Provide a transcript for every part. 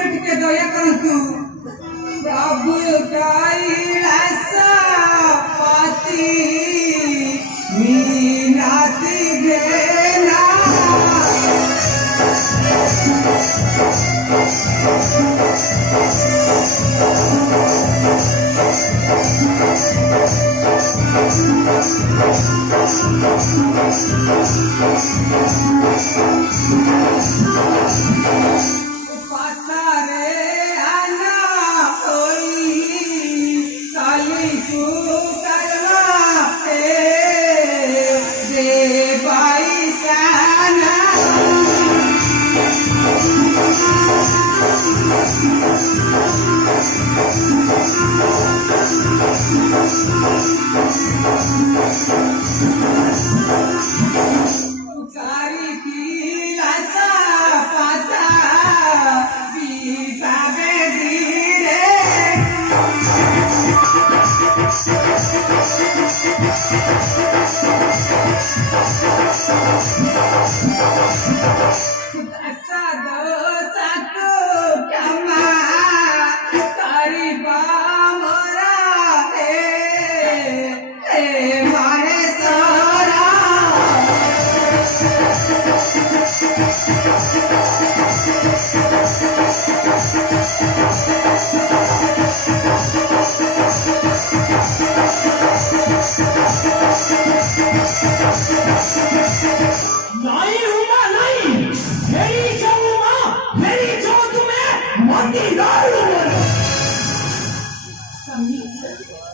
ଉପରେ ଟିକେ ଦୟା କରନ୍ତୁ ପ୍ରଭୁ କୈଳାସ ପତି ମିନତି ଘେନା पाथरे आना होई काली तू करना दे बाई साना सारी की लासा पाता बीतावे धीरे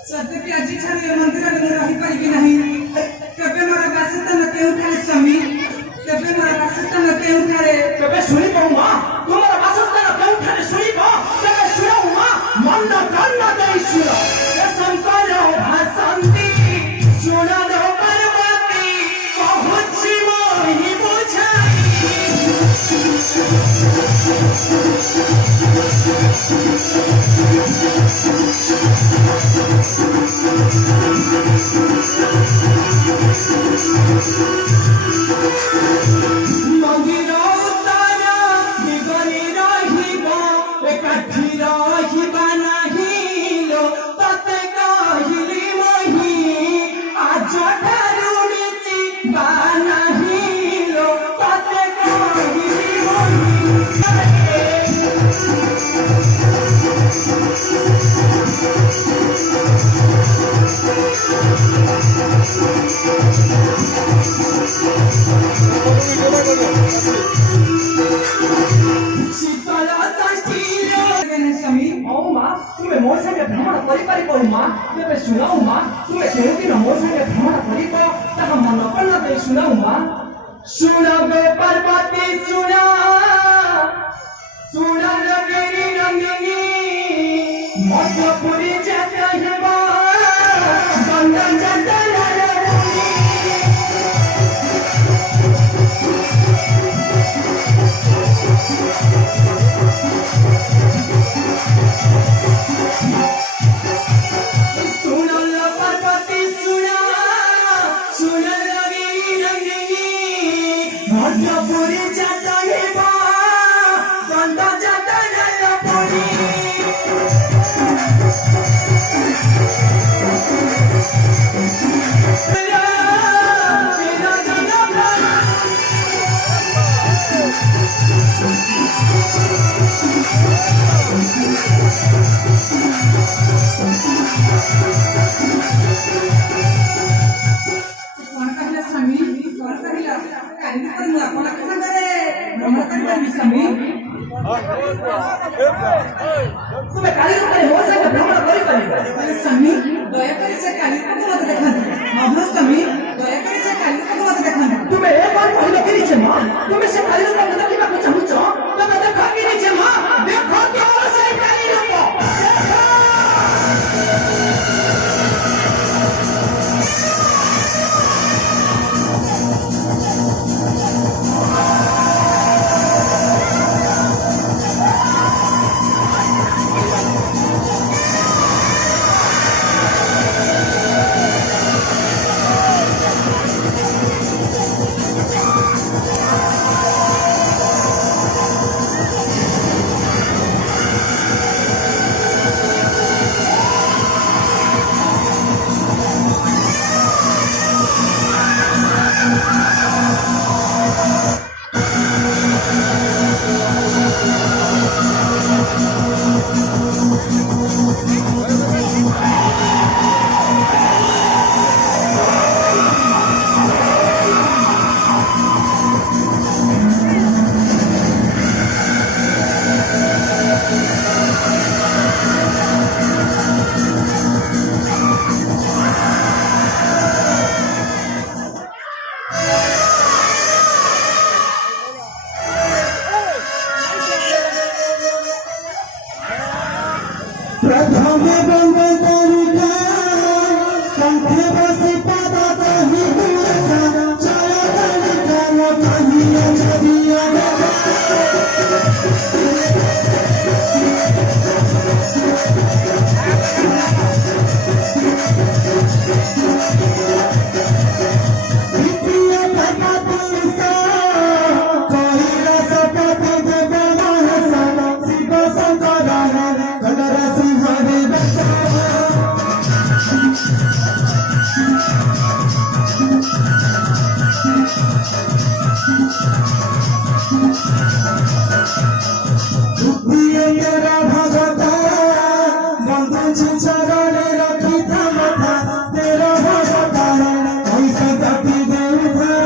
सत्य आज मंदिर में रही पारि नहीं केबे मोर बासतन केउठारे स्वामी केबे मोर बासतन केउठारे केबे सुनी पाऊ मां तुम्हारा बासस्थान केउठारे सुनी पा केबे सुनाऊ मां मन कान देई सुनो ए संकर भाषंती सुना दो पार्वती पहुंची मोहि बुझाई मंदिर तारा निगनी रहिबो एकाठी रहिबा नाहिलो तते कहिली मही आज ठारुणीची बानाहिलो तते कहिली मही तुम्हें मोर संगे भ्रमण करिपारि पड़ू मां तेरे सुनाऊ मां तुम्हें केउ दिन मोर संगे भ्रमण करिप ताहा मन कर्ण दे सुनाऊ मां सुनाबे पार्वती सुना सुना रंगिनी रंगिनी मध्यपुरी जाता हेबा बंदन जाता मध्यपुरी जाता हेबा बंदा जाता नलपुरी तुम्हें काली रूप में हो सके भ्रमण करिपारि स्वामी दया करी से काली रूप को मत देखा महान स्वामी दया करी से काली रूप को मत देखा तुम्हें एक बार पहले के नीचे मां तुम्हें से काली रूप को देखिबा को चाहूचो तबे देखा के नीचे मां देखो तो से काली रूप प्रथमे बंद करिता कंठे बसी पदा दही गुणसा चला करिता कहिया कहिया तेरा भगता बंधु चरणे रखिता मथा तेरा भगता ऐसा कटी देवता